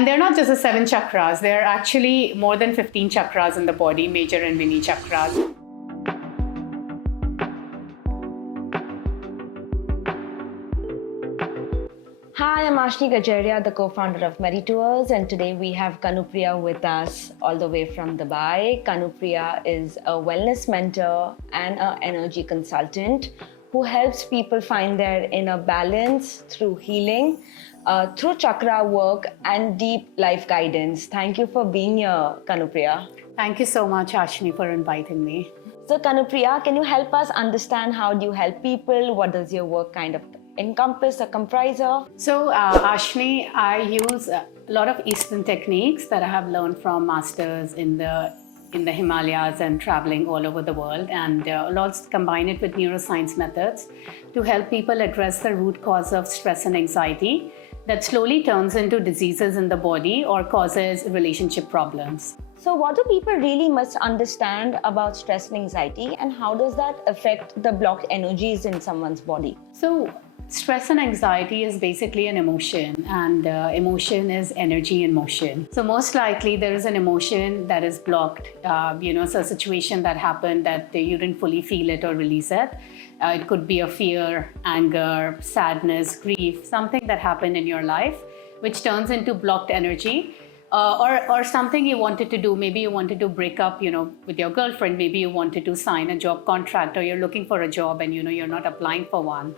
And they're not just the 7 chakras, there are actually more than 15 chakras in the body, major and mini chakras. Hi, I'm Ashni Gajaria, the co-founder of Meditourz, and today we have Kanupriya with us all the way from Dubai. Kanupriya is a wellness mentor and an energy consultant who helps people find their inner balance through healing, through chakra work and deep life guidance. Thank you for being here, Kanupriya. Thank you so much, Ashni, for inviting me. So Kanupriya, can you help us understand how do you help people? What does your work kind of encompass or comprise of? So, Ashni, I use a lot of Eastern techniques that I have learned from masters in the Himalayas and traveling all over the world, and a lot combine it with neuroscience methods to help people address the root cause of stress and anxiety that slowly turns into diseases in the body or causes relationship problems. So what do people really must understand about stress and anxiety, and how does that affect the blocked energies in someone's body? So stress and anxiety is basically an emotion, and emotion is energy in motion. So most likely there is an emotion that is blocked, so a situation that happened that you didn't fully feel it or release it. It could be a fear, anger, sadness, grief, something that happened in your life, which turns into blocked energy. Or something you wanted to do. Maybe you wanted to break up, with your girlfriend. Maybe you wanted to sign a job contract, or you're looking for a job and you're not applying for one.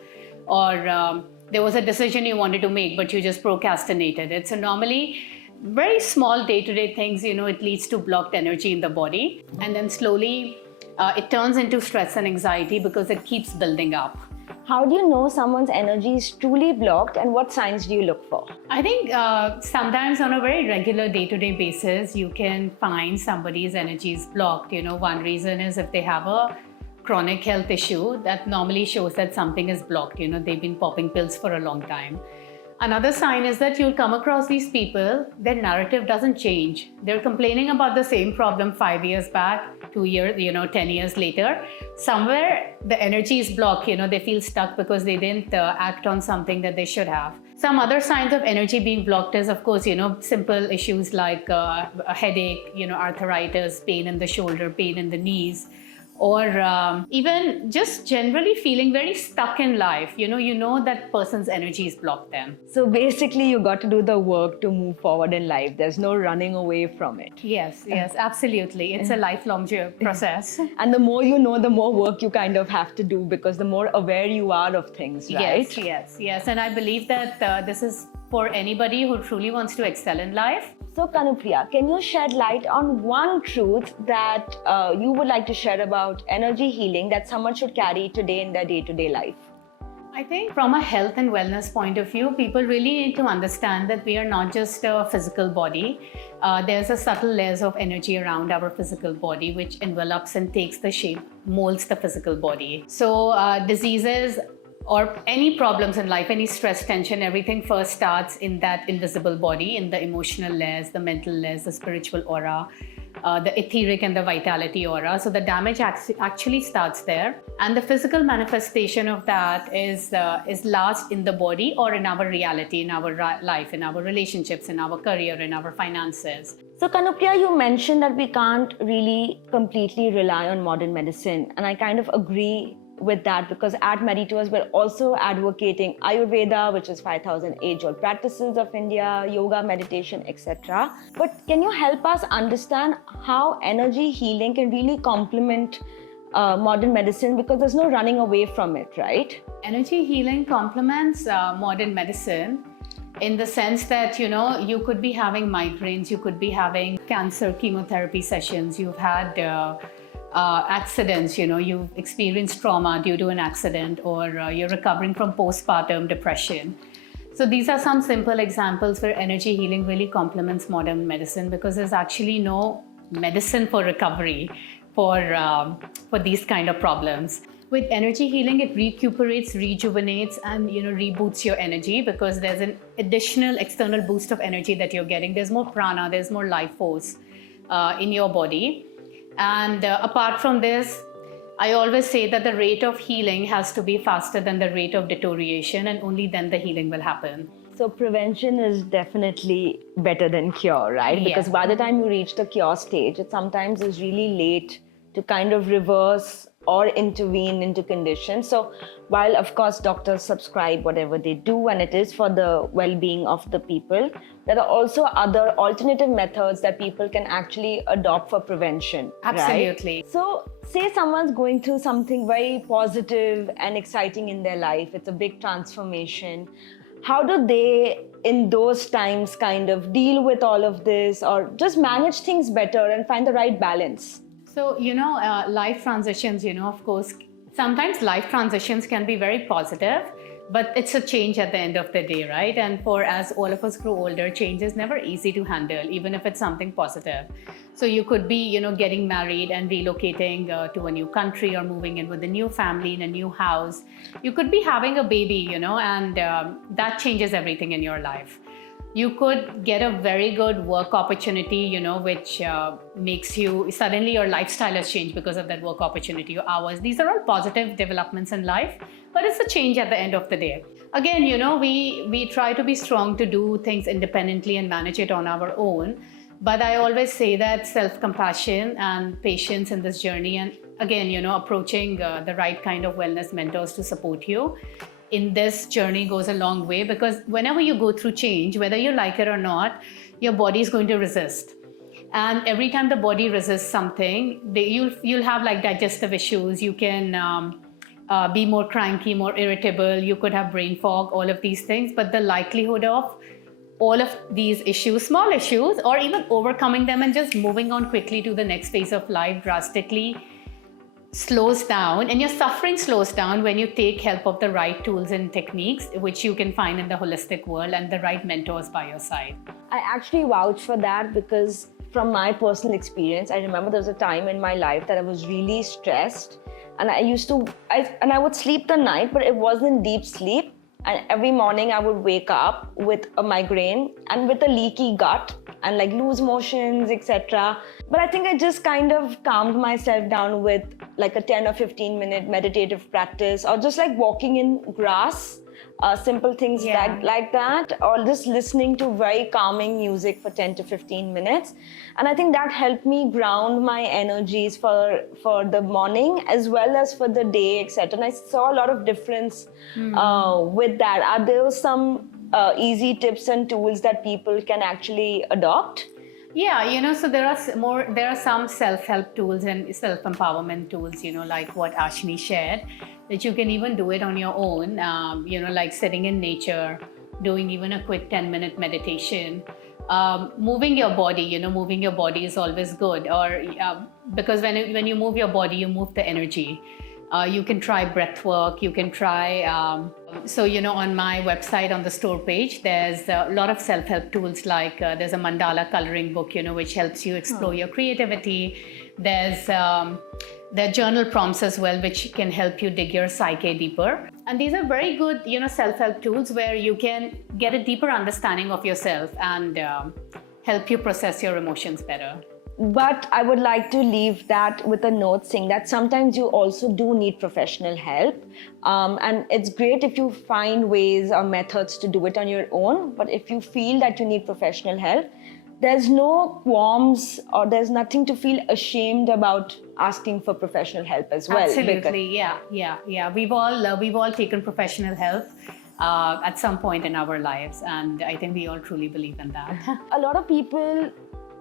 Or there was a decision you wanted to make, but you just procrastinated it. So normally, very small day-to-day things, it leads to blocked energy in the body. And then slowly, it turns into stress and anxiety because it keeps building up. How do you know someone's energy is truly blocked, and what signs do you look for? I think sometimes on a very regular day-to-day basis, you can find somebody's energy is blocked. One reason is if they have a chronic health issue that normally shows that something is blocked. They've been popping pills for a long time. Another sign is that you'll come across these people, their narrative doesn't change. They're complaining about the same problem 5 years back, 2 years, 10 years later. Somewhere the energy is blocked, they feel stuck because they didn't act on something that they should have. Some other signs of energy being blocked is, of course, simple issues like a headache, arthritis, pain in the shoulder, pain in the knees, or even just generally feeling very stuck in life. You know that person's energy is blocked then. So basically you got to do the work to move forward in life. There's no running away from it. Yes, absolutely. It's a lifelong process. And the more you know, the more work you kind of have to do, because the more aware you are of things, right? Yes. And I believe that this is for anybody who truly wants to excel in life. So Kanupriya, can you shed light on one truth that you would like to share about energy healing that someone should carry today in their day-to-day life? I think from a health and wellness point of view, people really need to understand that we are not just a physical body. There's a subtle layers of energy around our physical body, which envelops and takes the shape, molds the physical body. So diseases or any problems in life, any stress, tension, everything first starts in that invisible body, in the emotional layers, the mental layers, the spiritual aura, the etheric and the vitality aura. So the damage actually starts there. And the physical manifestation of that is last in the body or in our reality, in our life, in our relationships, in our career, in our finances. So Kanupriya, you mentioned that we can't really completely rely on modern medicine. And I kind of agree with that, because at Meditourz, we're also advocating Ayurveda, which is 5,000 age-old practices of India, yoga, meditation, etc. But can you help us understand how energy healing can really complement modern medicine, because there's no running away from it, right? Energy healing complements modern medicine in the sense that, you could be having migraines, you could be having cancer chemotherapy sessions, you've had accidents, you've experienced trauma due to an accident, or you're recovering from postpartum depression. So these are some simple examples where energy healing really complements modern medicine, because there's actually no medicine for recovery for these kind of problems. With energy healing, it recuperates, rejuvenates, and reboots your energy, because there's an additional external boost of energy that you're getting. There's more prana, there's more life force in your body. And apart from this, I always say that the rate of healing has to be faster than the rate of deterioration, and only then the healing will happen. So prevention is definitely better than cure, right? Because by the time you reach the cure stage, it sometimes is really late to kind of reverse or intervene into conditions. So while of course doctors subscribe whatever they do and it is for the well-being of the people, there are also other alternative methods that people can actually adopt for prevention. Absolutely. Right? So say someone's going through something very positive and exciting in their life, it's a big transformation. How do they in those times kind of deal with all of this or just manage things better and find the right balance? So, life transitions, of course, sometimes life transitions can be very positive, but it's a change at the end of the day, right? And for as all of us grow older, change is never easy to handle, even if it's something positive. So you could be, getting married and relocating to a new country or moving in with a new family in a new house. You could be having a baby, and that changes everything in your life. You could get a very good work opportunity, which makes you, suddenly your lifestyle has changed because of that work opportunity, your hours. These are all positive developments in life, but it's a change at the end of the day. Again, we try to be strong to do things independently and manage it on our own. But I always say that self-compassion and patience in this journey, and again, approaching the right kind of wellness mentors to support you in this journey goes a long way, because whenever you go through change, whether you like it or not, your body is going to resist. And every time the body resists something, you'll have like digestive issues. You can be more cranky, more irritable. You could have brain fog, all of these things. But the likelihood of all of these issues, small issues, or even overcoming them and just moving on quickly to the next phase of life drastically slows down, and your suffering slows down when you take help of the right tools and techniques, which you can find in the holistic world, and the right mentors by your side. I actually vouch for that because from my personal experience, I remember there was a time in my life that I was really stressed, and I would sleep the night, but it wasn't deep sleep. And every morning I would wake up with a migraine and with a leaky gut and like loose motions, etc. But I think I just kind of calmed myself down with like a 10 or 15 minute meditative practice, or just like walking in grass, simple things like that, or just listening to very calming music for 10 to 15 minutes. And I think that helped me ground my energies for the morning as well as for the day, etc. And I saw a lot of difference with that. Are there some easy tips and tools that people can actually adopt? Yeah, so there are some self-help tools and self-empowerment tools, like what Ashni shared, that you can even do it on your own, like sitting in nature, doing even a quick 10-minute meditation, moving your body. Moving your body is always good, or because when you move your body, you move the energy. You can try breath work, you can try, on my website on the store page, there's a lot of self-help tools, like there's a mandala coloring book, which helps you explore your creativity. There are journal prompts as well, which can help you dig your psyche deeper. And these are very good, self-help tools where you can get a deeper understanding of yourself and help you process your emotions better. But I would like to leave that with a note saying that sometimes you also do need professional help. And it's great if you find ways or methods to do it on your own. But if you feel that you need professional help, there's no qualms or there's nothing to feel ashamed about asking for professional help as well. Absolutely, yeah. We've all taken professional help at some point in our lives. And I think we all truly believe in that. A lot of people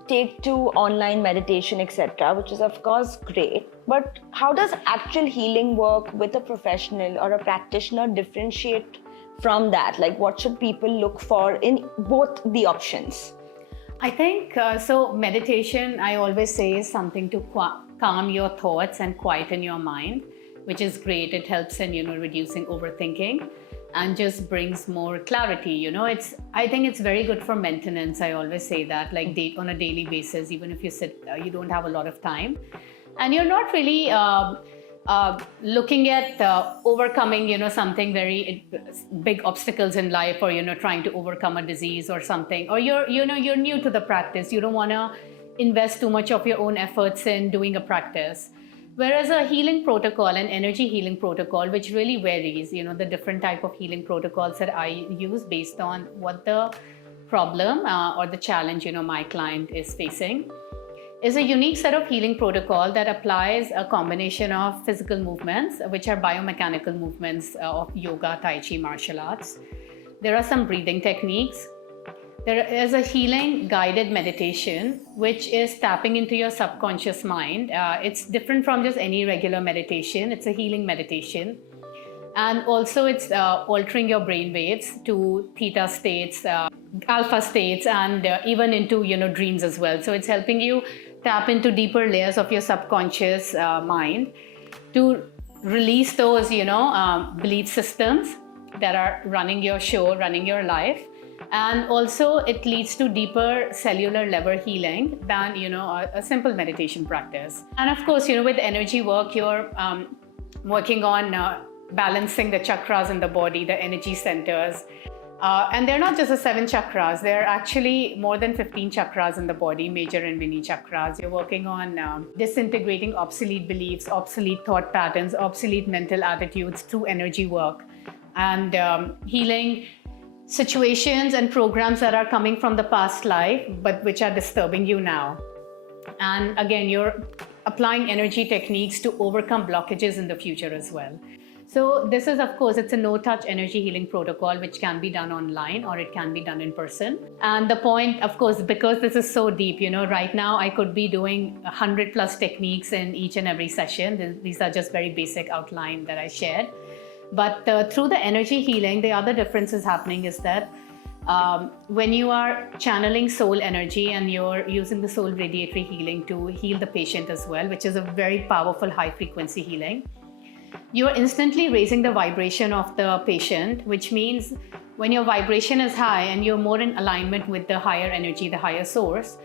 take to online meditation, etc., which is of course great, but how does actual healing work with a professional or a practitioner differentiate from that? Like, what should people look for in both the options? I think so meditation, I always say, is something to calm your thoughts and quieten your mind, which is great. It helps in reducing overthinking and just brings more clarity. I think it's very good for maintenance. I always say that, like on a daily basis, even if you don't have a lot of time and you're not really looking at overcoming, something very big obstacles in life, or, trying to overcome a disease or something, or you're new to the practice. You don't want to invest too much of your own efforts in doing a practice. Whereas a healing protocol, an energy healing protocol, which really varies, the different type of healing protocols that I use based on what the problem or the challenge, my client is facing, is a unique set of healing protocol that applies a combination of physical movements, which are biomechanical movements of yoga, tai chi, martial arts. There are some breathing techniques. There is a healing guided meditation, which is tapping into your subconscious mind. It's different from just any regular meditation. It's a healing meditation. And also it's altering your brain waves to theta states, alpha states, and even into, dreams as well. So it's helping you tap into deeper layers of your subconscious mind to release those, belief systems that are running your show, running your life. And also it leads to deeper cellular level healing than, a simple meditation practice. And of course, with energy work, you're working on balancing the chakras in the body, the energy centers. And they're not just the 7 chakras, there are actually more than 15 chakras in the body, major and mini chakras. You're working on disintegrating obsolete beliefs, obsolete thought patterns, obsolete mental attitudes through energy work, and healing situations and programs that are coming from the past life, but which are disturbing you now. And again, you're applying energy techniques to overcome blockages in the future as well. So this is, of course, it's a no-touch energy healing protocol, which can be done online or it can be done in person. And the point, of course, because this is so deep, right now I could be doing 100 plus techniques in each and every session. These are just very basic outline that I shared. But through the energy healing, the other difference is happening is that when you are channeling soul energy and you're using the soul radiatory healing to heal the patient as well, which is a very powerful high frequency healing, you're instantly raising the vibration of the patient, which means when your vibration is high and you're more in alignment with the higher energy, the higher source,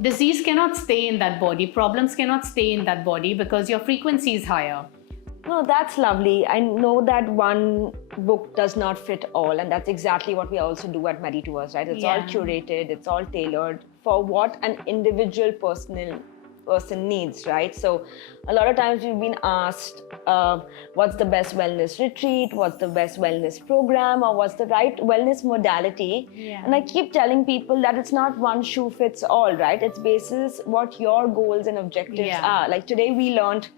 disease cannot stay in that body, problems cannot stay in that body because your frequency is higher. No, that's lovely. I know that one book does not fit all, and that's exactly what we also do at Meditourz, right? It's all curated, it's all tailored for what an individual person needs, right? So a lot of times we've been asked, what's the best wellness retreat, what's the best wellness program, or what's the right wellness modality? And I keep telling people that it's not one shoe fits all, right? It's basis what your goals and objectives are. Like today we learned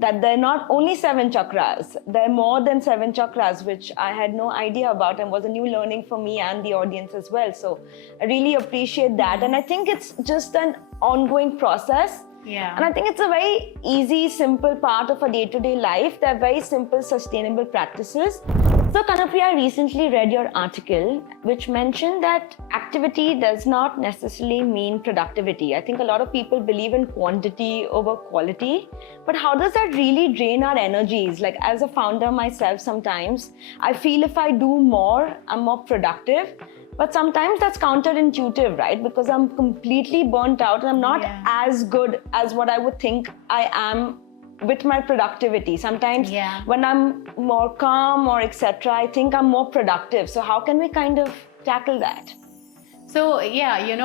that there are not only 7 chakras, there are more than 7 chakras, which I had no idea about and was a new learning for me and the audience as well. So I really appreciate that. And I think it's just an ongoing process. And I think it's a very easy, simple part of a day-to-day life. They're very simple, sustainable practices. So Kanupriya, I recently read your article, which mentioned that activity does not necessarily mean productivity. I think a lot of people believe in quantity over quality, but how does that really drain our energies? Like as a founder myself, sometimes I feel if I do more, I'm more productive. But sometimes that's counterintuitive, right? Because I'm completely burnt out and I'm not as good as what I would think I am with my productivity. Sometimes when I'm more calm or etc., I think I'm more productive. So how can we kind of tackle that? So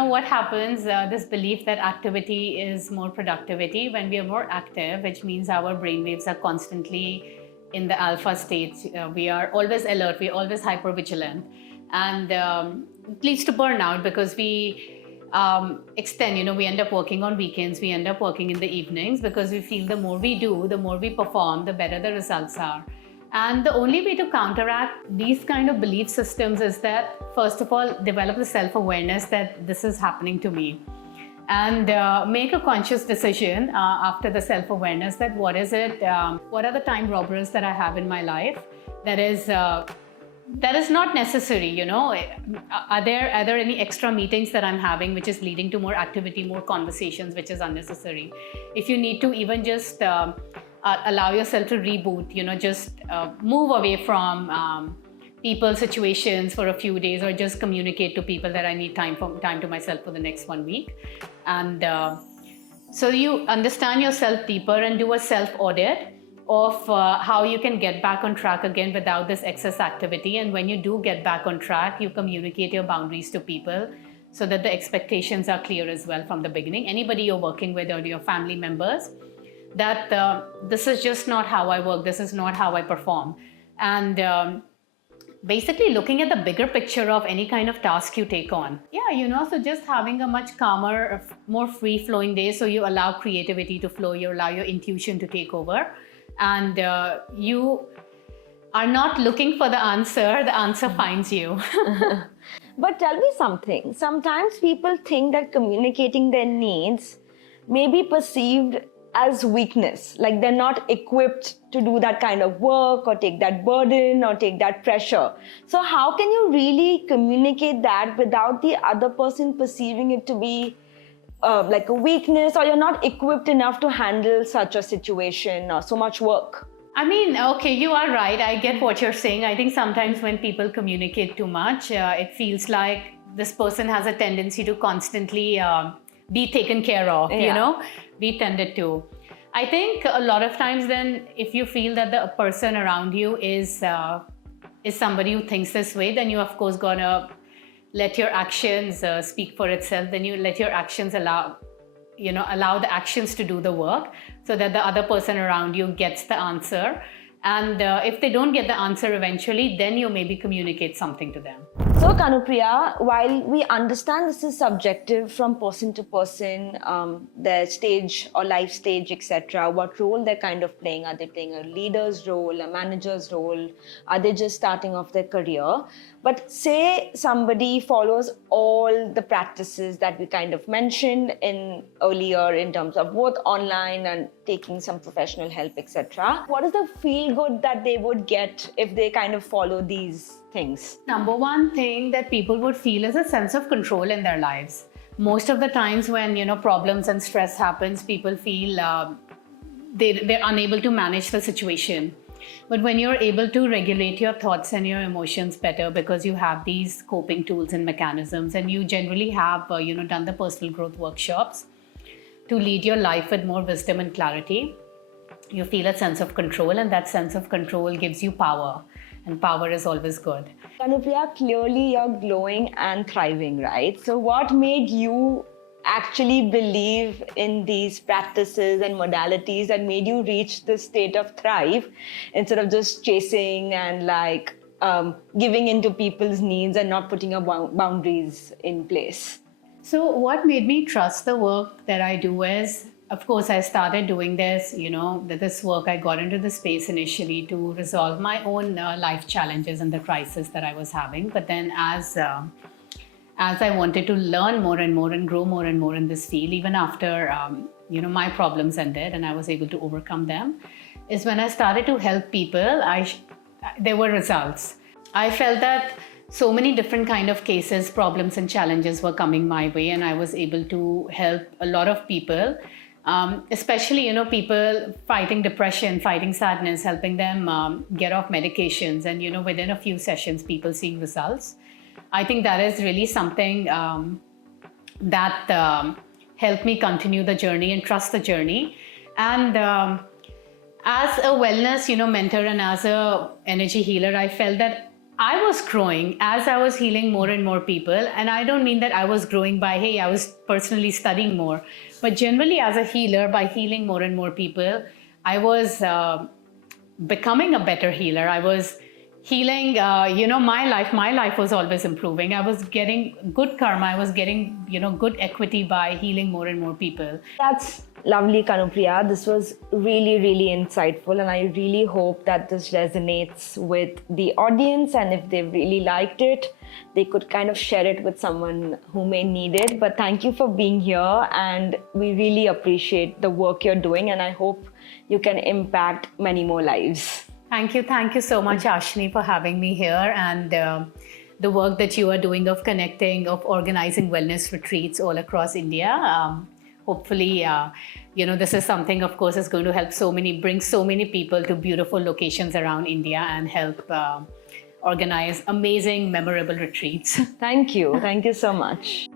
what happens, this belief that activity is more productivity. When we are more active, which means our brain waves are constantly in the alpha states, we are always alert, we're always hypervigilant. And it leads to burnout because we extend, we end up working on weekends, we end up working in the evenings because we feel the more we do, the more we perform, the better the results are. And the only way to counteract these kind of belief systems is that, first of all, develop the self-awareness that this is happening to me. And make a conscious decision after the self-awareness that what is it, what are the time robbers that I have in my life that is not necessary, Are there any extra meetings that I'm having which is leading to more activity, more conversations, which is unnecessary? If you need to even just allow yourself to reboot, just move away from people, situations for a few days, or just communicate to people that I need time to myself for the next 1 week. And so you understand yourself deeper and do a self-audit of how you can get back on track again without this excess activity. And when you do get back on track, you communicate your boundaries to people so that the expectations are clear as well from the beginning. Anybody you're working with or your family members, that this is just not how I work, this is not how I perform. And basically looking at the bigger picture of any kind of task you take on. Yeah, so just having a much calmer, more free-flowing day, so you allow creativity to flow, you allow your intuition to take over, and you are not looking for the answer finds you. But tell me something. Sometimes people think that communicating their needs may be perceived as weakness, like they're not equipped to do that kind of work or take that burden or take that pressure. So how can you really communicate that without the other person perceiving it to be like a weakness, or you're not equipped enough to handle such a situation or so much work? I mean, okay, you are right. I get what you're saying. I think sometimes when people communicate too much, it feels like this person has a tendency to constantly be taken care of, be tended to. I think a lot of times then, if you feel that the person around you is somebody who thinks this way, then you of course gonna let your actions speak for itself. Then you let your actions allow the actions to do the work, so that the other person around you gets the answer. And if they don't get the answer eventually, then you maybe communicate something to them. So Kanupriya, while we understand this is subjective from person to person, their stage or life stage, etc., what role they're kind of playing, are they playing a leader's role, a manager's role, are they just starting off their career? But say somebody follows all the practices that we kind of mentioned in earlier in terms of both online and taking some professional help, etc. What is the feel good that they would get if they kind of follow these things? Number one thing that people would feel is a sense of control in their lives. Most of the times when problems and stress happens, people feel they're unable to manage the situation. But when you're able to regulate your thoughts and your emotions better, because you have these coping tools and mechanisms, and you generally have done the personal growth workshops to lead your life with more wisdom and clarity, you feel a sense of control, and that sense of control gives you power, and power is always good. Kanupriya, clearly you're glowing and thriving, right? So what made you actually believe in these practices and modalities that made you reach this state of thrive instead of just chasing and giving into people's needs and not putting your boundaries in place? So what made me trust the work that I do is, of course, I started doing this, this work. I got into the space initially to resolve my own life challenges and the crisis that I was having. But then as I wanted to learn more and more and grow more and more in this field, even after my problems ended and I was able to overcome them, is when I started to help people, there were results. I felt that so many different kind of cases, problems and challenges were coming my way, and I was able to help a lot of people, especially people fighting depression, fighting sadness, helping them get off medications, and within a few sessions people seeing results. I think that is really something that helped me continue the journey and trust the journey. And as a wellness mentor and as a energy healer, I felt that I was growing as I was healing more and more people. And I don't mean that I was growing by, hey, I was personally studying more, but generally as a healer, by healing more and more people, I was becoming a better healer. I was healing, my life was always improving. I was getting good karma. I was getting, good equity by healing more and more people. That's lovely, Kanupriya. This was really, really insightful. And I really hope that this resonates with the audience. And if they really liked it, they could kind of share it with someone who may need it. But thank you for being here. And we really appreciate the work you're doing. And I hope you can impact many more lives. Thank you. Thank you so much, Ashni, for having me here, and the work that you are doing of connecting, of organizing wellness retreats all across India. Hopefully, this is something, of course, is going to help bring so many people to beautiful locations around India and help organize amazing, memorable retreats. Thank you. Thank you so much.